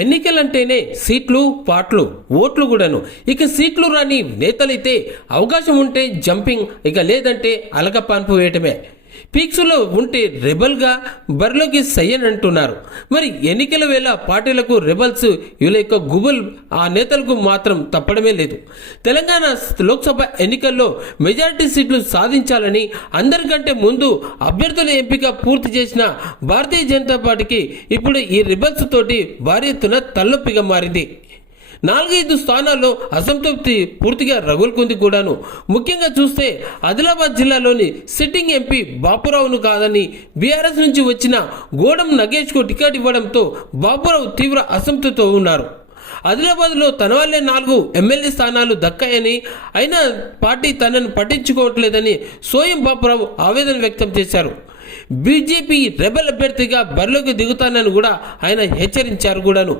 ఎన్నికలంటేనే సీట్లు పాట్లు ఓట్లు కూడాను. ఇక సీట్లు రాని నేతలైతే అవకాశం ఉంటే జంపింగ్ ఇక లేదంటే అలగపాన్పు వేయటమే. పీక్స్లో ఉంటే రెబల్గా బరిలోకి సయ్యన్ అంటున్నారు. మరి ఎన్నికల వేళ పార్టీలకు రెబల్స్ వీళ్ళ యొక్క గుబుల్ ఆ నేతలకు మాత్రం తప్పడమే లేదు. తెలంగాణ లోక్సభ ఎన్నికల్లో మెజారిటీ సీట్లు సాధించాలని అందరికంటే ముందు అభ్యర్థుల ఎంపిక పూర్తి చేసిన భారతీయ జనతా పార్టీకి ఇప్పుడు ఈ రిబల్స్ తోటి భారీ ఎత్తున తలనొప్పిగా మారింది. నాలుగైదు స్థానాల్లో అసంతృప్తి పూర్తిగా రగులుకుంది కూడాను. ముఖ్యంగా చూస్తే ఆదిలాబాద్ జిల్లాలోని సిట్టింగ్ ఎంపీ బాపురావును కాదని బీఆర్ఎస్ నుంచి వచ్చిన గోడం నగేష్కు టికెట్ ఇవ్వడంతో బాపురావు తీవ్ర అసంతృప్తితో ఉన్నారు. ఆదిలాబాద్లో తన వల్లే నాలుగు ఎమ్మెల్యే స్థానాలు దక్కాయని అయినా పార్టీ తనను పట్టించుకోవట్లేదని సోయం బాపురావు ఆవేదన వ్యక్తం చేశారు. బీజేపీ రెబల్ అభ్యర్థిగా బరిలోకి దిగుతానని కూడా ఆయన హెచ్చరించారు కూడాను.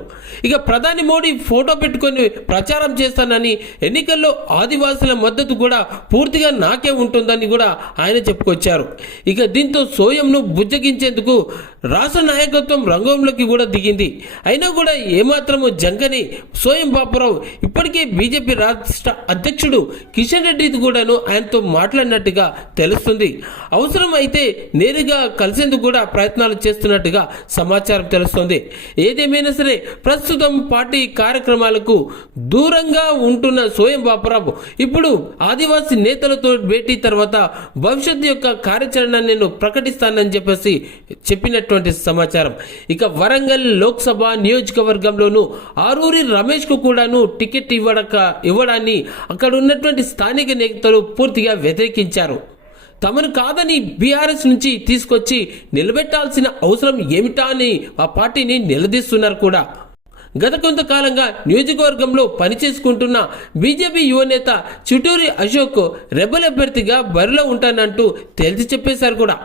ఇక ప్రధాని మోడీ ఫోటో పెట్టుకొని ప్రచారం చేస్తానని ఎన్నికల్లో ఆదివాసుల మద్దతు కూడా పూర్తిగా నాకే ఉంటుందని కూడా ఆయన చెప్పుకొచ్చారు. ఇక దీంతో సోయంను బుజ్జగించేందుకు రాష్ట్ర నాయకత్వం రంగంలోకి కూడా దిగింది. అయినా కూడా ఏమాత్రము జంగని సోయం బాపురావు ఇప్పటికే బీజేపీ రాష్ట్ర అధ్యక్షుడు కిషన్ రెడ్డి కూడాను ఆయనతో మాట్లాడినట్టుగా తెలుస్తుంది. అవసరం అయితే నేను నేరుగా కలిసేందుకు కూడా ప్రయత్నాలు చేస్తున్నట్టుగా సమాచారం తెలుస్తోంది. ఏదేమైనా సరే ప్రస్తుతం పార్టీ కార్యక్రమాలకు దూరంగా ఉంటున్న సోయం బాపరాబు ఇప్పుడు ఆదివాసీ నేతలతో భేటీ తర్వాత భవిష్యత్తు యొక్క కార్యాచరణ నేను ప్రకటిస్తానని చెప్పేసి చెప్పినటువంటి సమాచారం. ఇక వరంగల్ లోక్సభ నియోజకవర్గంలోను ఆరూరి రమేష్కు కూడాను టికెట్ ఇవ్వడక ఇవ్వడాన్ని అక్కడ ఉన్నటువంటి స్థానిక నేతలు పూర్తిగా వ్యతిరేకించారు. తమను కాదని బీఆర్ఎస్ నుంచి తీసుకొచ్చి నిలబెట్టాల్సిన అవసరం ఏమిటా అని ఆ పార్టీని నిలదీస్తున్నారు కూడా. గత కొంతకాలంగా నియోజకవర్గంలో పనిచేసుకుంటున్న బీజేపీ యువనేత చిటూరి అశోక్ రెబల్ అభ్యర్థిగా బరిలో ఉంటానంటూ తేల్చి చెప్పేశారు కూడా.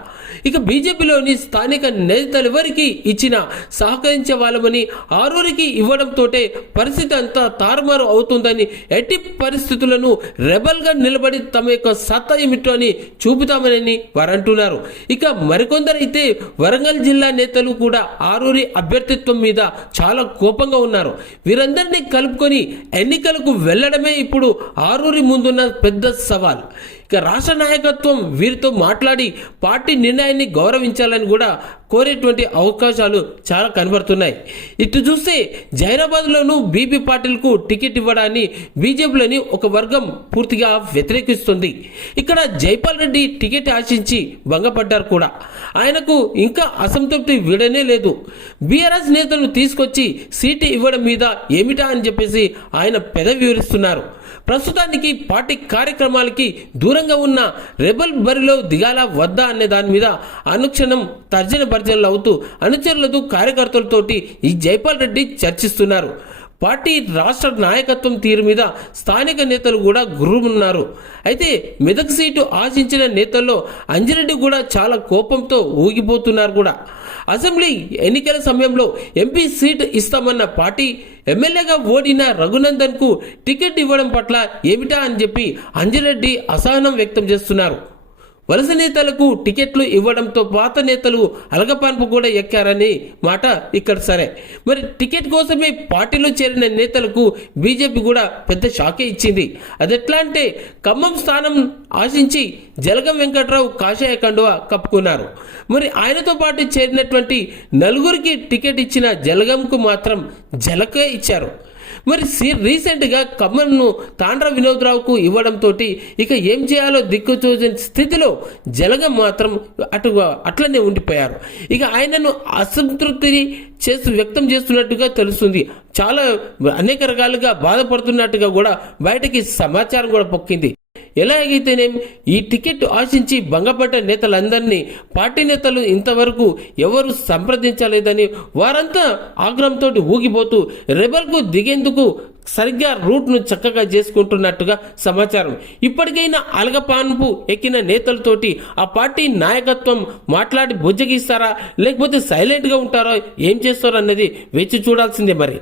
ఇక బీజేపీలోని స్థానిక నేతలెవరికి ఇచ్చిన సహకరించే వాళ్ళమని ఆరూరికి ఇవ్వడంతోటే పరిస్థితి అంతా తారుమారు అవుతుందని ఎట్టి పరిస్థితులను రెబల్గా నిలబడి తమ యొక్క సత్తా ఏమిటో అని చూపుతామని వారు అంటున్నారు. ఇక మరికొందరైతే వరంగల్ జిల్లా నేతలు కూడా ఆరూరి అభ్యర్థిత్వం మీద చాలా కోపంగా ఉన్నారు. వీరందరినీ కలుపుకొని ఎన్నికలకు వెళ్ళడమే ఇప్పుడు ఆరూరి ముందున్న పెద్ద సవాల్. రాష్ట్ర నాయకత్వం వీరితో మాట్లాడి పార్టీ నిర్ణయాన్ని గౌరవించాలని కూడా కోరేటువంటి అవకాశాలు చాలా కనబడుతున్నాయి. ఇటు చూస్తే జైనాబాద్లోనూ బీపీ పాటిల్కు టికెట్ ఇవ్వడాన్ని బీజేపీలోని ఒక వర్గం పూర్తిగా వ్యతిరేకిస్తుంది. ఇక్కడ జైపాల్ రెడ్డి టికెట్ ఆశించి భంగపడ్డారు కూడా. ఆయనకు ఇంకా అసంతృప్తి వీడనే లేదు. బీఆర్ఎస్ నేతలు తీసుకొచ్చి సీటు ఇవ్వడం మీద ఏమిటా అని చెప్పేసి ఆయన పెద వివరిస్తున్నారు. ప్రస్తుతానికి పార్టీ కార్యక్రమాలకి దూరంగా ఉన్న రెబల్ బరిలో దిగాల వద్దా అనే దాని మీద అనుక్షణం తర్జన భర్జనలు అవుతూ అనుచరులతో కార్యకర్తలతోటి ఈ జైపాల్ రెడ్డి చర్చిస్తున్నారు. పార్టీ రాష్ట్ర నాయకత్వం తీరు మీద స్థానిక నేతలు కూడా గుర్రుమున్నారు. అయితే మెదక్ సీటు ఆశించిన నేతల్లో అంజిరెడ్డి కూడా చాలా కోపంతో ఊగిపోతున్నారు కూడా. అసెంబ్లీ ఎన్నికల సమయంలో ఎంపీ సీట్ ఇస్తామన్న పార్టీ ఎమ్మెల్యేగా ఓడిన రఘునందన్కు టికెట్ ఇవ్వడం పట్ల ఏమిటా అని చెప్పి అంజిరెడ్డి అసహనం వ్యక్తం చేస్తున్నారు. వలస నేతలకు టికెట్లు ఇవ్వడంతో పాత నేతలు అలగపాన్పు కూడా ఎక్కారని మాట ఇక్కడ సరే. మరి టికెట్ కోసమే పార్టీలో చేరిన నేతలకు బీజేపీ కూడా పెద్ద షాకే ఇచ్చింది. అది ఎట్లా అంటే ఖమ్మం స్థానం ఆశించి జలగం వెంకట్రావు కాషాయ కండువా కప్పుకున్నారు. మరి ఆయనతో పాటు చేరినటువంటి నలుగురికి టికెట్ ఇచ్చిన జలగంకు మాత్రం జలకే ఇచ్చారు. మరి సి- రీసెంట్గా ఖమ్మంను తాండ్ర వినోద్రావుకు ఇవ్వడంతో ఇక ఏం చేయాలో దిక్కు చూసిన స్థితిలో జలగం మాత్రం అటు అట్లనే ఉండిపోయారు. ఇక ఆయనను అసంతృప్తిని చేస్తూ వ్యక్తం చేస్తున్నట్టుగా తెలుస్తుంది. చాలా అనేక రకాలుగా బాధపడుతున్నట్టుగా కూడా బయటకి సమాచారం కూడా పొక్కింది. ఎలాగైతేనేం ఈ టికెట్ ఆశించి భంగపడ్డ నేతలందరినీ పార్టీ నేతలు ఇంతవరకు ఎవరు సంప్రదించలేదని వారంతా ఆగ్రహంతో ఊగిపోతూ రెబల్కు దిగేందుకు సరిగ్గా రూట్ను చక్కగా చేసుకుంటున్నట్టుగా సమాచారం. ఇప్పటికైనా అలగపాన్పు ఎక్కిన నేతలతోటి ఆ పార్టీ నాయకత్వం మాట్లాడి బుజ్జగిస్తారా? లేకపోతే సైలెంట్గా ఉంటారా? ఏం చేస్తారో అన్నది వేచి చూడాల్సిందే మరి.